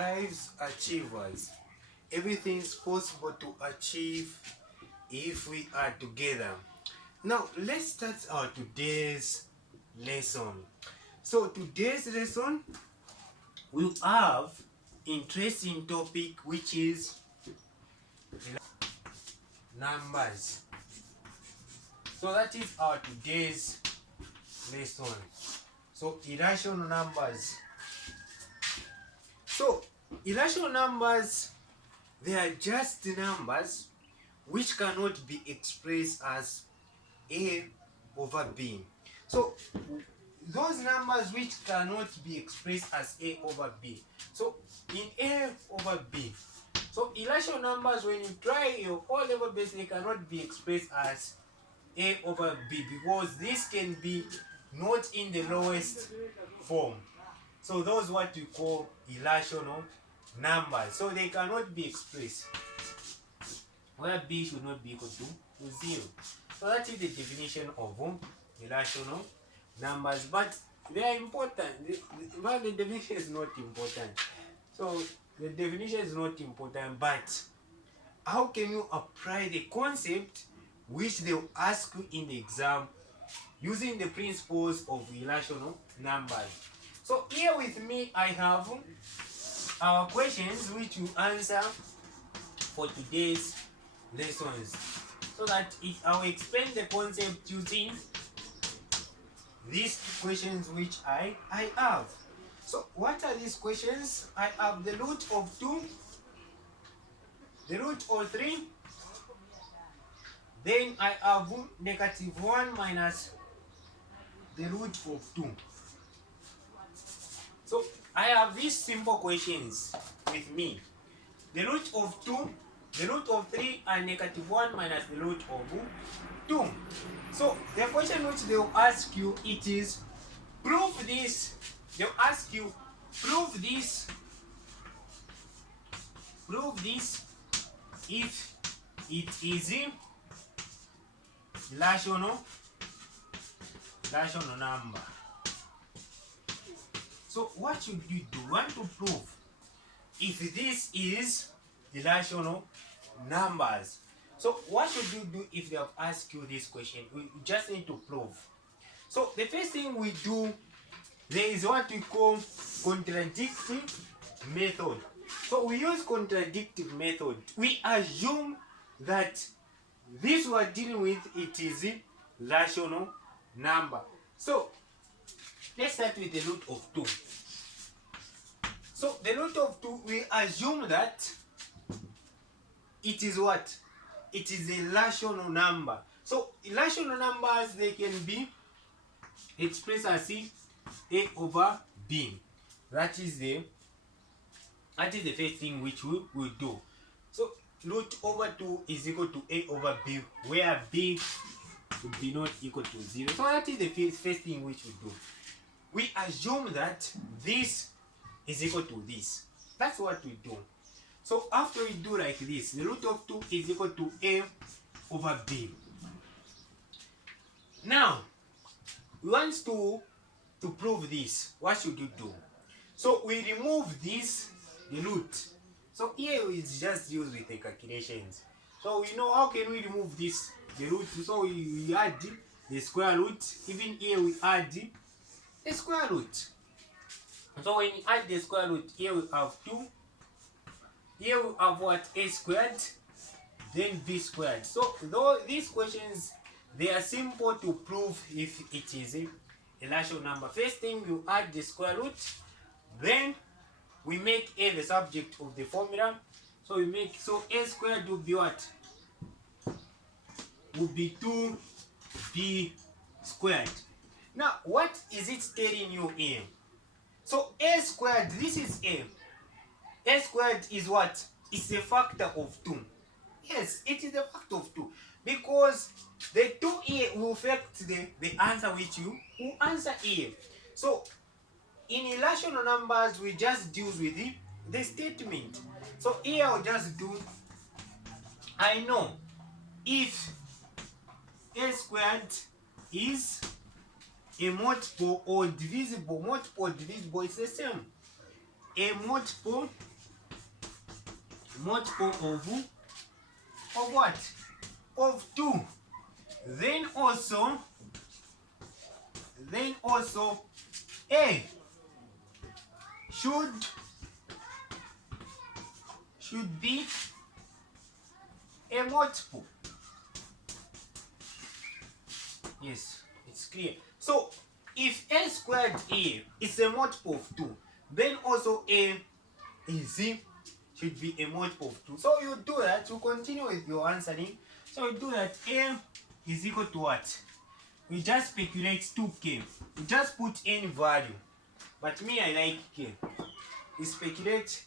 drives achievers. Everything is possible to achieve if we are together. Now, let's start our today's lesson. So, today's lesson, we have interesting topic which is numbers. So, that is our today's lesson. So, irrational numbers. So, irrational numbers, they are just numbers which cannot be expressed as A over B. So, those numbers which cannot be expressed as A over B. So, in A over B. So, irrational numbers, when you try your O-level base, they cannot be expressed as A over B because this can be not in the lowest form. So those what we call irrational numbers. So they cannot be expressed where B should not be equal to 0. So that is the definition of irrational numbers. But they are important. But the definition is not important. So the definition is not important. But how can you apply the concept which they will ask you in the exam using the principles of irrational numbers? So here with me I have our questions which you answer for today's lessons. So that I will explain the concept using these questions which I have. So what are these questions? I have the root of 2, the root of 3, then I have negative 1 minus the root of 2. So I have these simple questions with me. The root of 2, the root of 3, and negative 1 minus the root of 2. So the question which they will ask you, it is prove this. They will ask you prove this if it is rational number. So what should you do? You want to prove if this is the rational numbers. So what should you do if they have asked you this question? We just need to prove. So the first thing we do, there is what we call contradictive method. So we use contradictive method. We assume that this we are dealing with, it is a rational number. So let's start with the root of 2. So the root of 2, we assume that it is what? It is a rational number. So irrational numbers, they can be expressed as A over B. That is the first thing which we will do. So root over 2 is equal to A over B, where B would be not equal to 0. So that is the first thing which we do. We assume that this is equal to this. That's what we do. So after we do like this, the root of 2 is equal to A over B. Now, we want to prove this. What should you do? So we remove this, the root. So here is just used with the calculations. So we know how can we remove this, the root. So we add the square root. Even here we add the square root. So when you add the square root, here we have 2. Here we have what? A squared, then B squared. So though these questions, they are simple to prove if it is a rational number. First thing, you add the square root, then we make A the subject of the formula. So we make, so A squared will be what? Would be 2B squared. Now, what is it telling you here? So A squared, this is A. A squared is what? It's a factor of 2. Yes, it is a factor of 2. Because the 2 here will affect the answer which you will answer here. So in irrational numbers, we just deal with the statement. So here I'll just do, I know if A squared is a multiple or divisible, multiple or divisible, it's the same. A multiple multiple of what? Of 2. Then also A should be a multiple. Yes, it's clear. So if A squared A is a multiple of 2, then also A should be a multiple of 2. So you do that, you continue with your answering. So you do that, A is equal to what? We just speculate 2k. We just put any value. But me, I like k. We speculate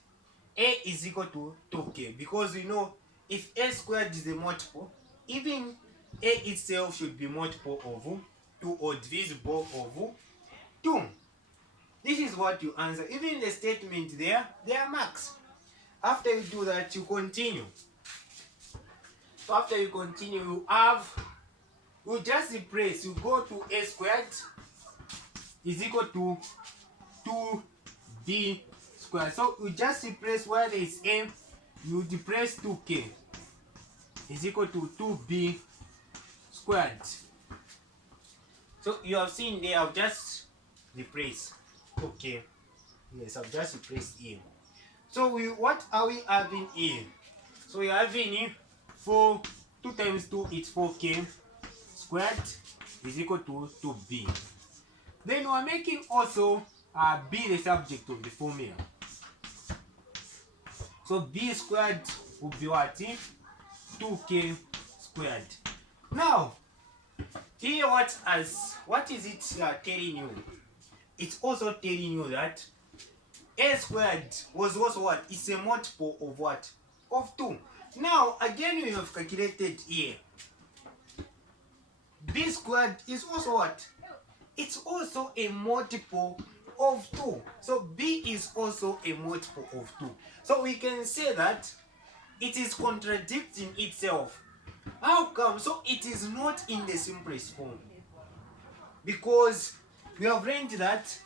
A is equal to 2k because we know if A squared is a multiple, even A itself should be multiple of 2 or divisible of 2. This is what you answer. Even the statement there are marks. After you do that, you continue. So after you continue, you just replace. You go to A squared is equal to 2b squared. So you just replace where there is A, you replace 2k is equal to 2b squared. So you have seen there, I've just replaced. Okay. Yes, I've just replaced A. So what are we having here? So we are having 4, 2 times 2 is 4k squared is equal to 2b. Then we are making also b the subject of the formula. So b squared will be what? 2k squared. Now, here what is it telling you? It's also telling you that A squared was also what? It's a multiple of what? Of 2. Now, again, we have calculated here. B squared is also what? It's also a multiple of 2. So B is also a multiple of 2. So we can say that it is contradicting itself. How come? So it is not in the simplest form. Because we have learned that,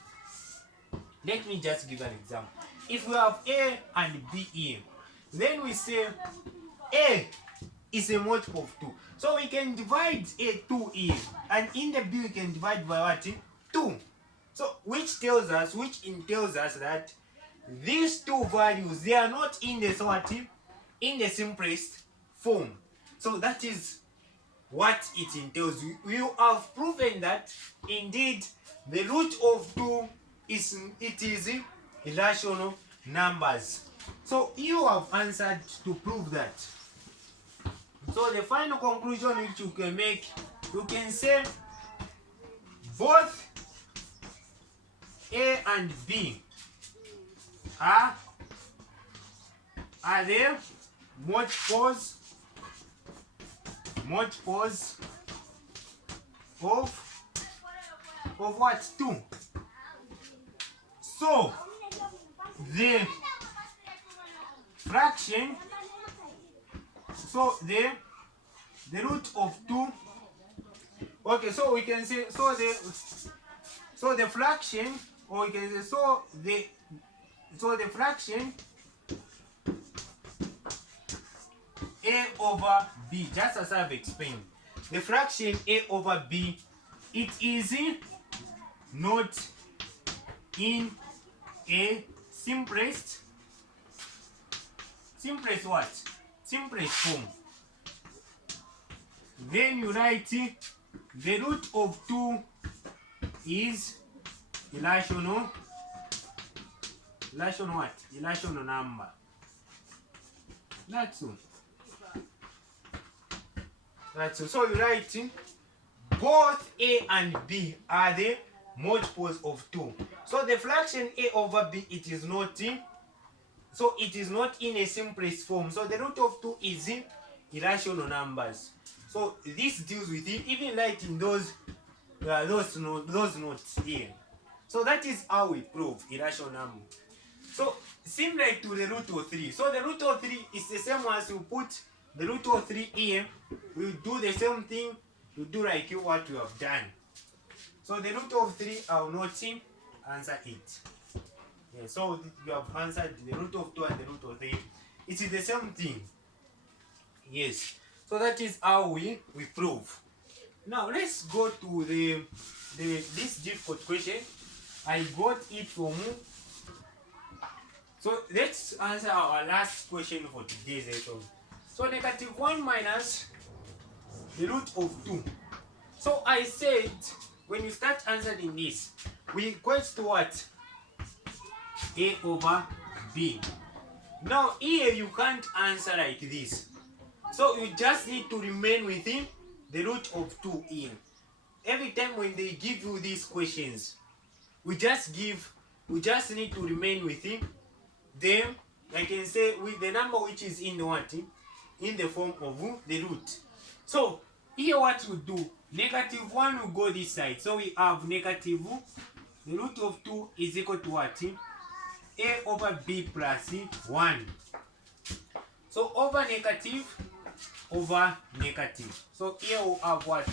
let me just give an example. If we have A and B here, then we say A is a multiple of 2. So we can divide A 2 here, and in the B we can divide by what? 2. So which entails us that these two values, they are not in the what? In the simplest form. So that is what it entails. We have proven that indeed the root of 2 is irrational numbers. So you have answered to prove that. So the final conclusion which you can make, you can say both A and B are the multiples of what? 2. So the fraction, so the root of 2, okay, so we can say so the fraction, or we can say the fraction A over B, just as I've explained, the fraction A over B, it is not in a simplest what? Simplest form. Then you write the root of 2 is irrational what? Irrational number. That's all. That's all. So you write both A and B are the multiples of 2. So the fraction A over B, it is not in a simplest form. So the root of 2 is irrational numbers. So this deals with it, even writing those notes here. So that is how we prove irrational number. So similar to the root of 3. So the root of 3 is the same as you put the root of 3 here. We do the same thing. You do like what you have done. So the root of 3, I will not answer it. Yeah, so you have answered the root of 2 and the root of 3. It is the same thing. Yes. So that is how we prove. Now let's go to this difficult question. I got it from. So let's answer our last question for today's lesson. So negative 1 minus the root of 2. So I said when you start answering this, we equate to what? A over B. Now here you can't answer like this. So you just need to remain within the root of 2 here. Every time when they give you these questions, we just need to remain within them. I can say with the number which is in what? In the form of the root. So here what we do, negative 1 will go this side. So we have negative, the root of 2 is equal to what? A over B plus 1. So over negative. So here we have what?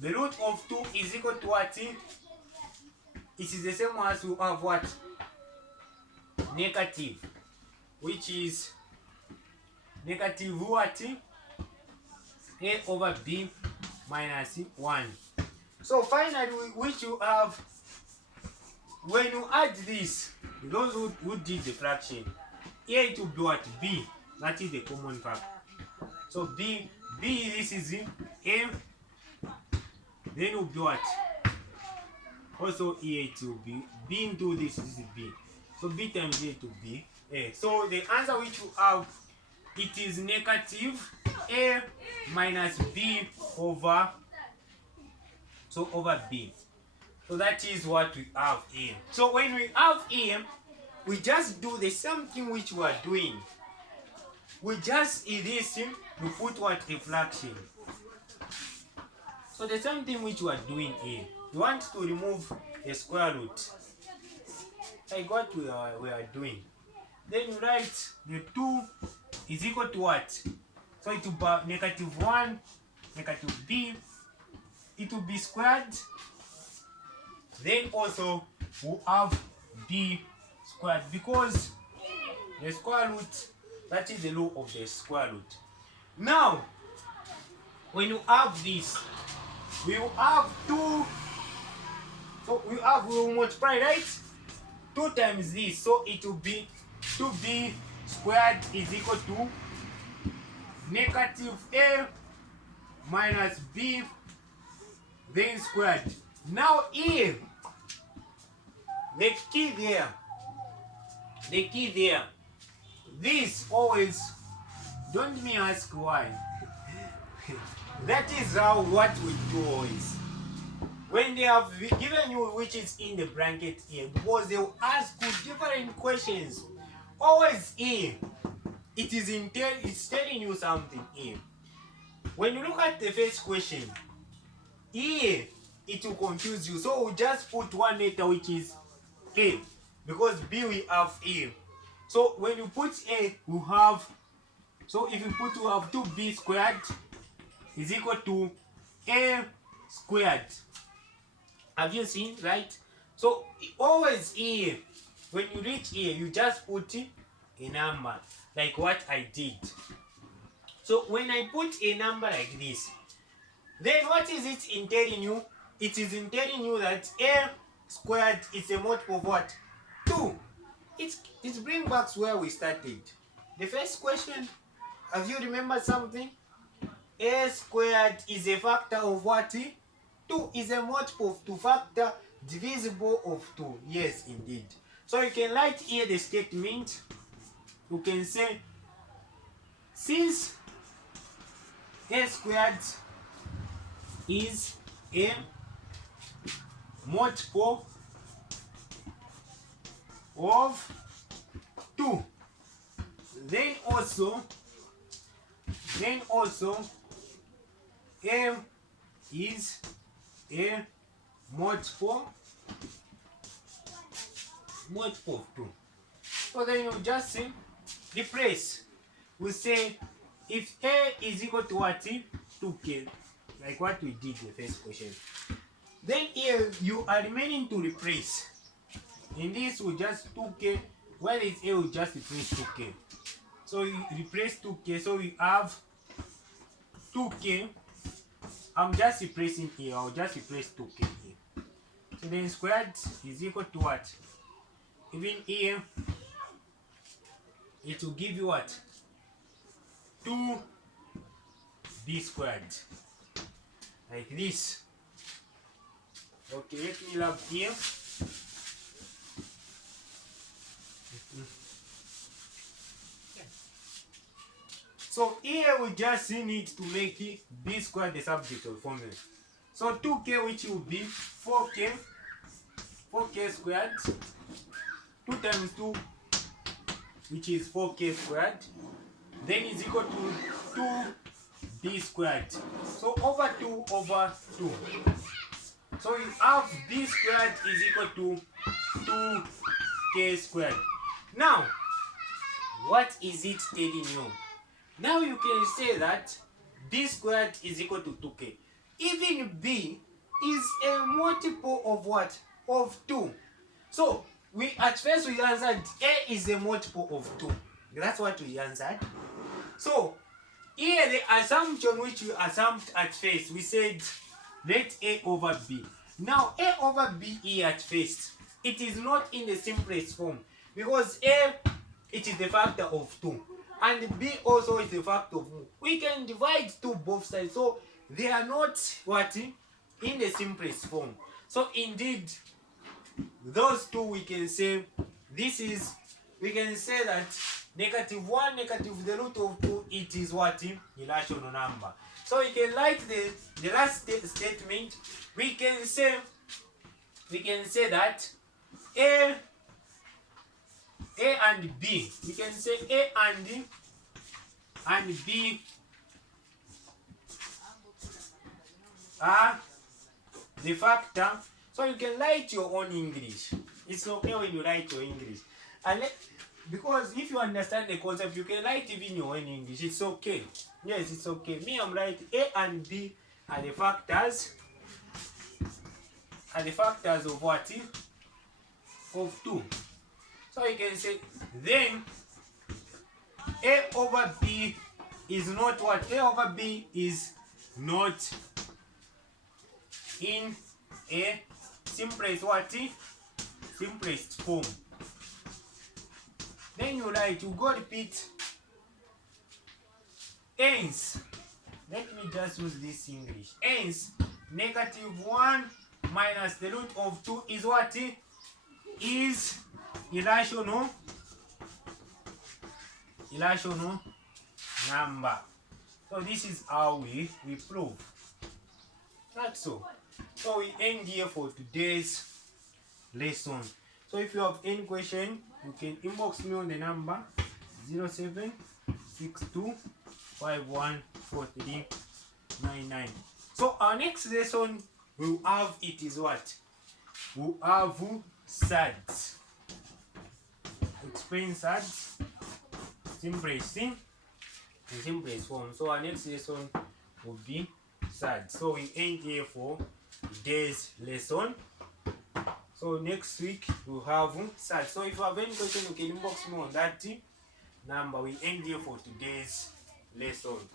The root of 2 is equal to what? It is the same as we have what? Negative. Which is negative what? A over B minus 1. So finally, which you have, when you add this, those who did the fraction, here it will be what? B. That is the common factor. So B, this is A. Then it will be what? Also here it will be B into this is B. So B times A to B. A. So the answer which you have, it is negative A minus B over B. So that is what we have here. So when we have here, we just do the same thing which we are doing. We just in this we put what? A fraction. So the same thing which we are doing here. We want to remove the square root. Like what we are doing. Then you write the 2 is equal to what? So it will be negative 1, negative B. It will be squared. Then also we have B squared, because the square root, that is the law of the square root. Now, when you have this, we will have 2. So we will multiply, right? 2 times this. So it will be 2b squared is equal to negative A minus B, then squared. Now here, the key there, this always, don't me ask why. That is how what we do always. When they have given you which is in the bracket here, because they will ask you different questions. Always here, it's telling you something here. When you look at the first question, here it will confuse you. So we just put one letter which is A, because B we have A. So when you put A, we have, so if you put, we have 2b squared is equal to A squared. Have you seen, right? So always here, when you reach here, you just put a number, like what I did. So when I put a number like this, then what is it in telling you? It is in telling you that A squared is a multiple of what? 2. It brings back where we started. The first question, have you remembered something? A squared is a factor of what? 2 is a multiple of 2 factor divisible of 2. Yes, indeed. So you can write here the statement. You can say, since A squared is a multiple of 2, then also M is a multiple of 2. So then you just say replace. We say if A is equal to what? 2k, like what we did in the first question. Then here you are remaining to replace. In this we just 2k, where is A, we just replace 2k. So we replace 2k, so we have 2k. I'm just replacing here, I'll just replace 2k here. So then squared is equal to what? Even here, it will give you what? 2b squared. Like this. Okay, let me log here. So here we just need to make it b squared the subject of formula. So 2k, which will be 4k squared, 2 times 2, which is 4k squared, then is equal to 2b squared. So over 2 over 2. So you have b squared is equal to 2k squared. Now, what is it telling you? Now you can say that b squared is equal to 2k. Even b is a multiple of what? Of 2. So we at first we answered a is a multiple of 2. That's what we answered. So here the assumption which we assumed at first, we said let a over b. Now a over b here at first, it is not in the simplest form because a, it is the factor of 2 and b also is the factor of 2. We can divide 2 both sides, so they are not what? In the simplest form. So indeed those two we can say this is, we can say that -1 negative the root of 2, it is what? Irrational number. So we can write the last statement. We can say that a and b, we can say a and b are the factor. So you can write your own English. It's okay when you write your English. And because if you understand the concept, you can write even your own English. It's okay. Yes, it's okay. Me, I'm writing a and b are the factors. Are the factors of what? Of 2. So you can say then a over b is not what? A over b is not in a simplest what? Simplest form. Then you write, you go repeat, hence, let me just use this English, hence -1 minus the root of 2 is what? Is irrational number. So this is how we prove. That's all. So we end here for today's lesson. So if you have any question, you can inbox me on the number 0762514399. So our next lesson we'll have, it is what? We'll have SADs. Explain SADs, simplest thing, in simplest form. So our next lesson will be SADs. So we end here for today's lesson. So next week we'll have SADs. So if you have any question, you can inbox me on that number. We end here for today's lesson.